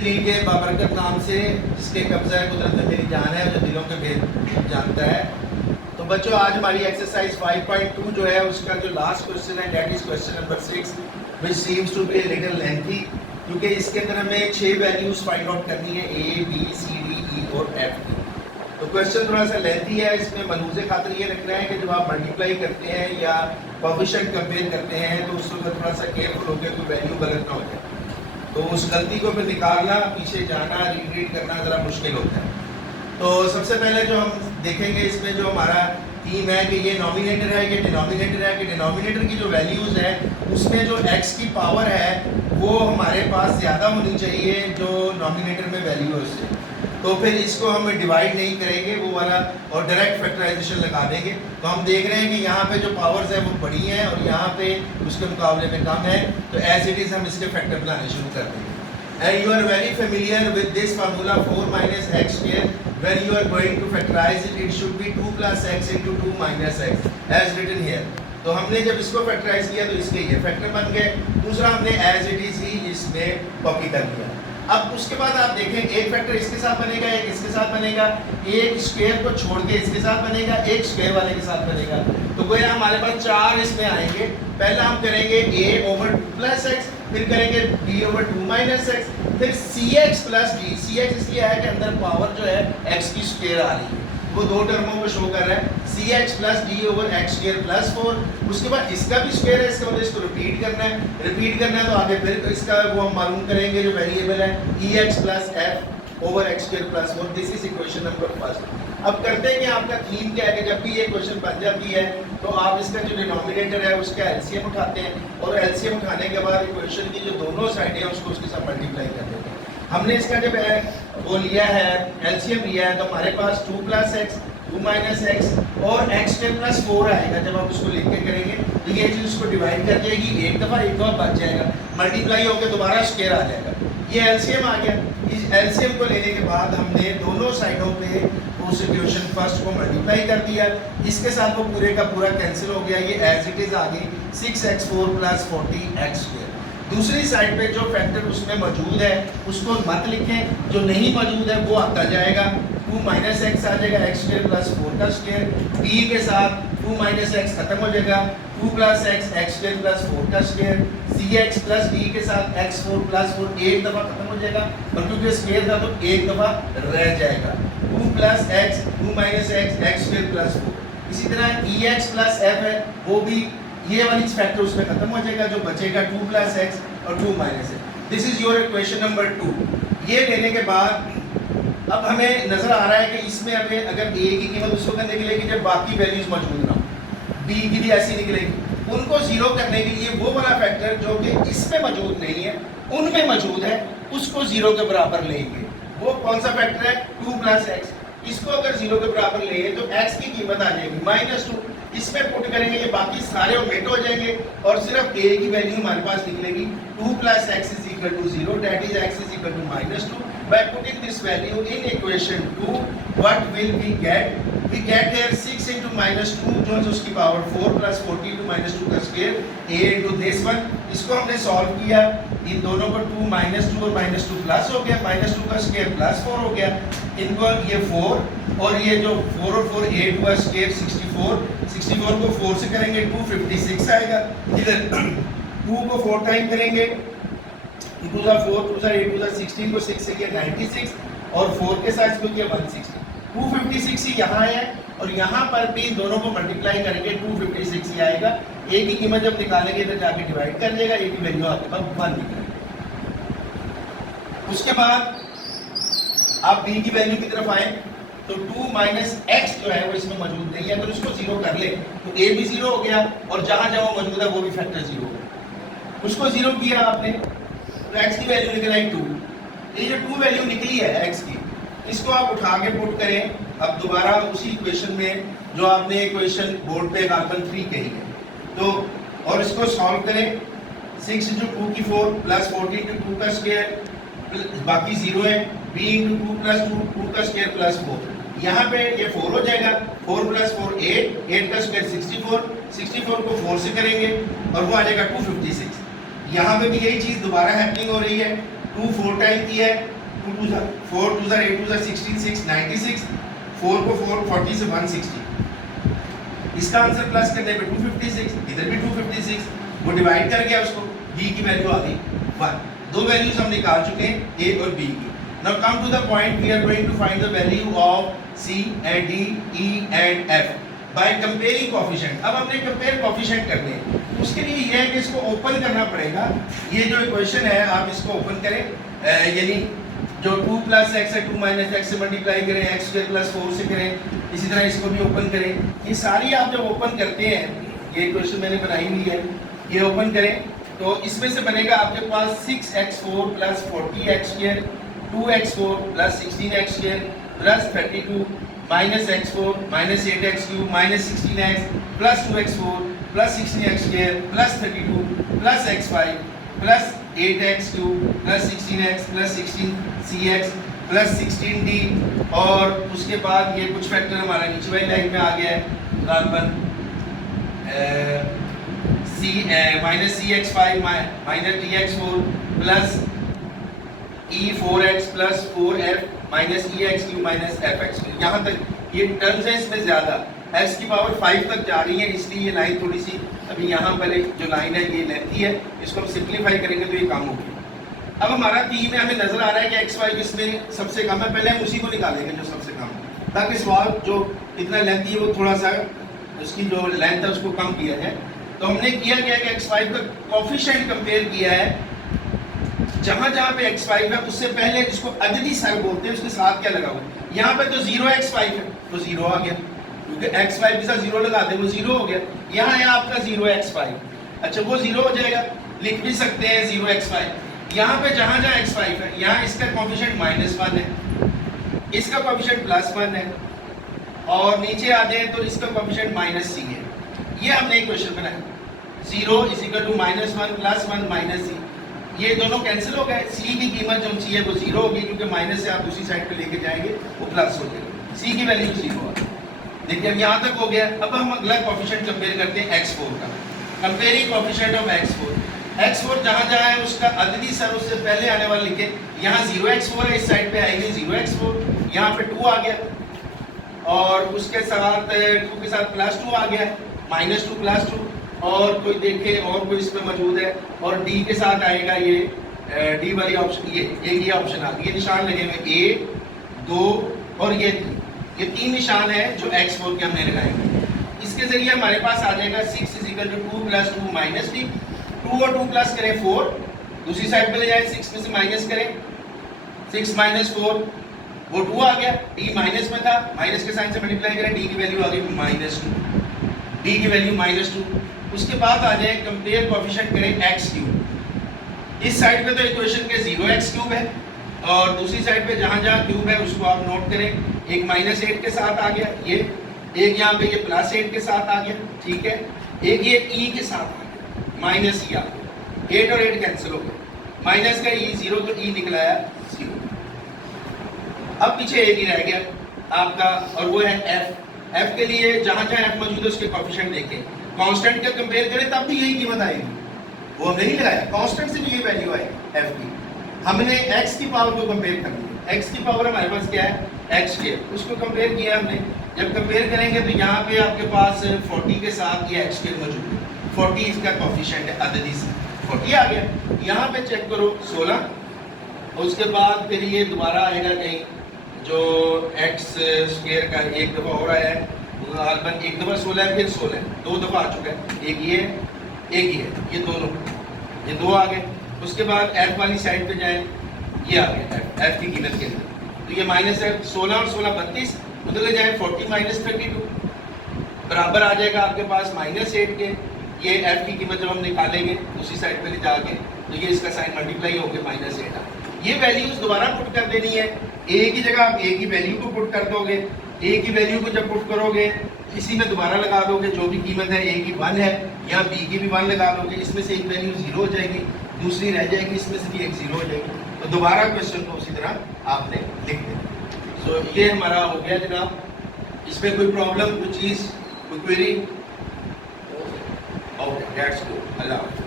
के बाबरकत नाम से जिसके कब्जा है कुदरत में मेरी जान है, जो दिलों के भेद जानता है। तो बच्चों, आज हमारी एक्सरसाइज 5.2 जो है उसका जो लास्ट क्वेश्चन है, that is question number 6, which seems to be little lengthy, क्योंकि इसके अंदर हमें 6 वैल्यूज फाइंड आउट करनी है, A B C D E और एफ की। तो क्वेश्चन थोड़ा सा लेंथी है। इसमें मलूज़े खातिर ये रखना है कि जब आप मल्टीप्लाई करते हैं या कोएफिशिएंट कंपेयर करते हैं तो उस वक्त थोड़ा सा केयरफुल होकर कोई वैल्यू गलत ना हो जाए। तो उस गलती को फिर निकालना, पीछे जाना, रीड करना ज़रा मुश्किल होता है। तो सबसे पहले जो हम देखेंगे इसमें जो हमारा थीम है कि ये नॉमिनेटर है, ये डिनोमिनेटर है, कि डिनोमिनेटर की जो वैल्यूज़ है उसमें जो x की पावर है वो हमारे पास ज़्यादा होनी चाहिए जो नॉमिनेटर में वैल्यू है उससे। तो फिर इसको हम डिवाइड नहीं करेंगे वो वाला और डायरेक्ट फैक्टराइजेशन लगा देंगे। तो हम देख रहे हैं कि यहाँ पे जो पावर्स है वो बड़ी हैं और यहाँ पे उसके मुकाबले में कम है। तो एज इट इज़ हम इसके फैक्टर बनाने शुरू कर देंगे। And you are very familiar with this formula 4 minus X square. When you are going to factorize it, it should be 2 plus X into 2 minus X as written here. तो हमने जब इसको फैक्टराइज किया तो इसके ये फैक्टर बन गए। दूसरा हमने एज इट इज़ ही इसमें कॉपी कर लिया। अब उसके बाद आप देखें, एक फैक्टर इसके साथ बनेगा, एक इसके साथ बनेगा, एक स्क्वायर को छोड़ के इसके साथ बनेगा, एक स्क्वायर वाले के साथ बनेगा। तो गोया हमारे पास 4 इसमें आएंगे। पहला हम करेंगे a ओवर 2 प्लस एक्स, फिर करेंगे b ओवर 2 माइनस एक्स, फिर cx प्लस d। cx इसलिए है कि अंदर पावर जो है x की स्क्वायर आ रही है, वो 2 टर्मों को शो कर रहा है। cx plus D over x square plus 4। उसके बाद इसका भी स्क्वायर है, इसका मतलब इसको रिपीट करना है। रिपीट करना है तो आगे फिर तो इसका वो हम मालूम करेंगे जो वेरिएबल है ex plus f over x square plus 4। This is equation number first. अब करते हैं कि आपका थीम क्या है कि जब भी ये क्वेश्चन बन जाती है तो आप इसका जो डिनोमिनेटर है उसका एलसीएम उठाते हैं और एलसीएम उठाने के बाद इक्वेशन की जो दोनों साइडें हैं उसको उसके साथ मल्टीप्लाई कर देते हैं। हमने इसका जब वो लिया है, एलसीएम लिया है, तो हमारे पास 2 प्लस एक्स, 2 माइनस एक्स और एक्स स्क्वायर प्लस 4 आएगा। जब आप उसको लिख के करेंगे तो ये चीज़ उसको डिवाइड कर जाएगी, एक दफ़ा बच जाएगा, मल्टीप्लाई होकर दोबारा स्क्वायर आ जाएगा। ये एलसीएम आ गया। इस एलसीएम को लेने के बाद हमने दोनों साइडों पे उस इक्वेशन फर्स्ट को मल्टीप्लाई कर दिया, इसके साथ वो पूरे का पूरा कैंसिल हो गया, ये एज इट इज़ आ गई 6x4 प्लस 40x स्क्वायर। दूसरी साइड पे जो फैक्टर उसमें मौजूद है उसको मत लिखें, जो नहीं मौजूद है वो आता जाएगा। 2 माइनस एक्स आ जाएगा, एक्स स्क्वायर प्लस 4 का स्क्वायर। बी के साथ 2 माइनस एक्स खत्म हो जाएगा, 2 plus x x square plus 4 का स्क्वायर। सी एक्स प्लस डी के साथ एक्स 4 प्लस 4 एक दफ़ा खत्म हो जाएगा और क्योंकि स्क्वायर था तो एक दफ़ा रह जाएगा। 2 plus x 2 minus x x square plus 4। इसी तरह ई एक्स प्लस एफ है, वो भी ये वाली फैक्टर उसमें खत्म हो जाएगा, जो बचेगा 2 प्लस एक्स और 2 minus x. This is your equation number 2। ये लेने के बाद अब हमें नजर आ रहा है कि इसमें हमें अगर a की कीमत उस वक्त निकलेगी जब बाकी वैल्यूज मौजूद ना हो, b की भी ऐसी निकलेगी। उनको जीरो करने के लिए वो वाला फैक्टर जो कि इसमें मौजूद नहीं है उनमें मौजूद है उसको जीरो के बराबर लेंगे। वो कौन सा फैक्टर है? 2 प्लस एक्स। इसको अगर जीरो के बराबर ले तो x की कीमत आ जाएगी -2। इसमें पुट करेंगे, ये बाकी सारे ओमिट हो जाएंगे और सिर्फ a की वैल्यू हमारे पास निकलेगी 2 plus X is equal to 0, that is x is equal to -2। By putting this value in equation 2, what will we get? We get here 6 into -2 जो है उसकी पावर 4 प्लस 40 into -2 का square a into this one। इसको हमने solve किया, इन दोनों को 2 -2 और -2 प्लस हो गया, -2 का स्क्वायर प्लस 4 हो गया। इनको ये 4 और ये जो 4 और 4 8 हुआ स्क्वायर 64 को 4 से करेंगे 256 आएगा। इधर 2 को 4 टाइम करेंगे, 2 4 2 8 2 16 को 6 से किया 96 और 4 के साथ इसको किया 160। 256 ही यहाँ है और यहाँ पर भी दोनों को मल्टीप्लाई करेंगे 256 ही आएगा। a की कीमत जब निकालेंगे तो जाके डिवाइड कर देगा, a की वैल्यू आपके पास 1 निकलेगी। उसके बाद आप b की वैल्यू की तरफ आए तो 2 माइनस एक्स जो है वो इसमें मौजूद नहीं है, अगर उसको जीरो कर ले तो a भी जीरो हो गया और जहाँ जहाँ मौजूद है वो भी फैक्टर जीरो हो गया। उसको जीरो किया आपने तो x की वैल्यू निकल आई 2। ये जो 2 वैल्यू निकली है x की, इसको आप उठा के पुट करें अब दोबारा उसी इक्वेशन में जो आपने इक्वेशन बोर्ड पे कार्बन 3 कही है, तो और इसको सॉल्व करें। 6 into 2 की 4 प्लस 40 into 2 का स्क्वायर, बाकी 0 है, b into 2 प्लस 2 का स्क्वायर प्लस 4। यहाँ पे ये 4 हो जाएगा, 4 प्लस 4 8 का स्क्वायर 64 को 4 से करेंगे और वो आ जाएगा 256। यहाँ पे भी यही चीज़ दोबारा हैपनिंग हो रही है। 2 4 टाइम की है, 2 2 ज़ा 4 2 ज़ा 8 2 ज़ा 16 6 96, 4 को 4 40 से 160। इसका आंसर प्लस करने पे 256, इधर भी 256, वो डिवाइड कर गया उसको, b की वैल्यू आ गई 1। दो वैल्यूज हम निकाल चुके हैं a और b की। Now come to the point, we are going to find the value of c and d, e and f by comparing coefficient. अब हमने कंपेयर कोएफिशिएंट करने हैं, उसके लिए ये है कि इसको ओपन करना पड़ेगा। ये जो इक्वेशन है आप इसको ओपन करें, यानी जो 2 + x है 2 - x से मल्टीप्लाई करें, x² + 4 से करें, इसी तरह इसको भी ओपन करें। ये सारी आप जब ओपन करते हैं, ये इक्वेशन मैंने बनाई हुई है, ये ओपन करें तो इसमें से बनेगा आपके पास 6x4 + 40x² 2x4 + 16x² + 32 -x4 -8x³ -16x + 2x4 + 16x² + 32 + x5 + 8x³ + 16x + 16cx + 16d, और उसके बाद ये कुछ फैक्टर हमारा नीचे वाली लाइन में आ गया है, गालबन -cx5 - dx4 + e4x + 4f - ex³ - fx³। यहाँ तक ये टर्म्स है, इसमें ज़्यादा x की पावर 5 तक जा रही है, इसलिए ये लाइन थोड़ी सी अभी यहाँ पर जो लाइन है ये लेंथी है, इसको हम सिंप्लीफाई करेंगे तो ये काम होगी। अब हमारा थी में हमें नजर आ रहा है कि x5 इसमें सबसे कम है, पहले हम उसी को निकालेंगे जो सबसे कम है, ताकि सवाल जो इतना लेंथी है वो थोड़ा सा उसकी जो लेंथ है उसको कम किया जाए। तो हमने किया क्या कि x5 का कोएफिशिएंट कंपेयर किया है, जहां जहां पे x5 है उससे पहले इसको अददी सर बोलते हैं, उसके साथ क्या लगा हुआ है, यहाँ पे तो 0x5 है तो 0 आ गया, क्योंकि x5 के साथ 0 लगा दे वो 0 हो गया। यहाँ है आपका 0x5, अच्छा वो 0 हो जाएगा, लिख भी सकते हैं 0x5। यहाँ पे जहां जहां x5 है, यहाँ इसका कोएफिशिएंट -1 है, इसका कोएफिशिएंट +1 है, और नीचे आ जाए तो इसका कोएफिशिएंट -c है। ये हमने इक्वेशन बनाया, 0 = -1 +1 - c, ये दोनों कैंसिल हो गए, c की कीमत जो चाहिए वो 0 होगी, क्योंकि माइनस से आप दूसरी साइड पे लेके जाएंगे वो प्लस हो जाएगा, c की वैल्यू 0 आ गई। देखिए अब यहाँ तक हो गया। अब हम अगला कोएफिशिएंट कंपेयर करते हैं x4 का, कंपेयरिंग कोएफिशिएंट ऑफ x4 जहाँ जहाँ है उसका अददी सर उससे पहले आने वाला लिखे, यहाँ 0x4 है, इस साइड पे आएंगे 0x4, यहाँ पे 2 आ गया, और उसके साथ 2 के साथ +2 आ गया, -2 +2, और कोई देखे और कोई इसमें मौजूद है, और d के साथ आएगा ये d वाली ऑप्शन, ये ऑप्शन आ गया, ये निशान लगे हुए 1 2 और ये 3 निशान है जो x4 के हमने लगाए हैं। इसके जरिए हमारे पास आ जाएगा 6 = 2 + 2 - d, 2 और 2 प्लस करें 4, दूसरी साइड पे ले जाए 6 में से माइनस करें, 6 - 4 वो 2 आ गया, d माइनस में था, माइनस के साइन से मल्टीप्लाई करें, d की वैल्यू आ गई -2, d की वैल्यू -2। उसके बाद आ जाए कंपेयर कोएफिशिएंट करें x3, इस साइड पे तो इक्वेशन के 0x³ है, और दूसरी साइड पे जहां जहां क्यूब है उसको आप नोट करें, एक -8 के साथ आ गया, ये एक यहाँ पे ये +8 के साथ आ गया, ठीक है, एक ये e के साथ आ गया, -e आ गया, 8 और 8 कैंसिल हो गए, माइनस का e 0 तो e निकला है 0। अब पीछे एक ही रह गया आपका, और वो है f के लिए जहां जहां f मौजूद है उसके कोएफिशिएंट देखें, कांस्टेंट का कंपेयर करें तब भी यही कीमत आएगी, वो हमने नहीं लगाया, कांस्टेंट से भी ये वैल्यू आएगी f की। हमने x की पावर को कंपेयर करनी है, x की पावर हमारे पास क्या है x², उसको कंपेयर किया हमने। जब कंपेयर करेंगे तो यहाँ पे आपके पास 40 के साथ ये x² मौजूद है, 40 इसका कोएफिशिएंट है अददी से, 40 आ गया। यहाँ पे चेक करो 16, उसके बाद फिर ये दोबारा आएगा कहीं जो x² का एक दफ़ा और आया है, गालबन एक दफ़ा 16 है, फिर 16 है, 2 दफ़ा आ चुका है, एक ये ये दोनों, ये 2 आ गए। उसके बाद f वाली साइड पे जाएं, ये आ गया f की कीमत के अंदर, तो ये माइनस है 16 और 16 32, उधर जाए 40 - 32 बराबर आ जाएगा आपके पास -8 के। ये f की कीमत जब हम निकालेंगे दूसरी साइड पे ले जाके तो ये इसका साइन मल्टीप्लाई होकर -8 आ, ये वैल्यूज दोबारा पुट कर देनी है, a की जगह आप a की वैल्यू को पुट कर दोगे, a की वैल्यू को जब पुट करोगे इसी में दोबारा लगा दोगे, जो भी कीमत है a की 1 है, यहाँ b की भी 1 लगा दोगे, इसमें से एक वैल्यू 0 हो जाएगी, दूसरी रह जाएगी, इसमें से भी एक 0 हो जाएगी, तो दोबारा क्वेश्चन को उसी तरह आपने लिख देना। सो ये हमारा हो गया जनाब, इसमें कोई प्रॉब्लम, कोई चीज़, कोई query? Okay, that's good, Allah.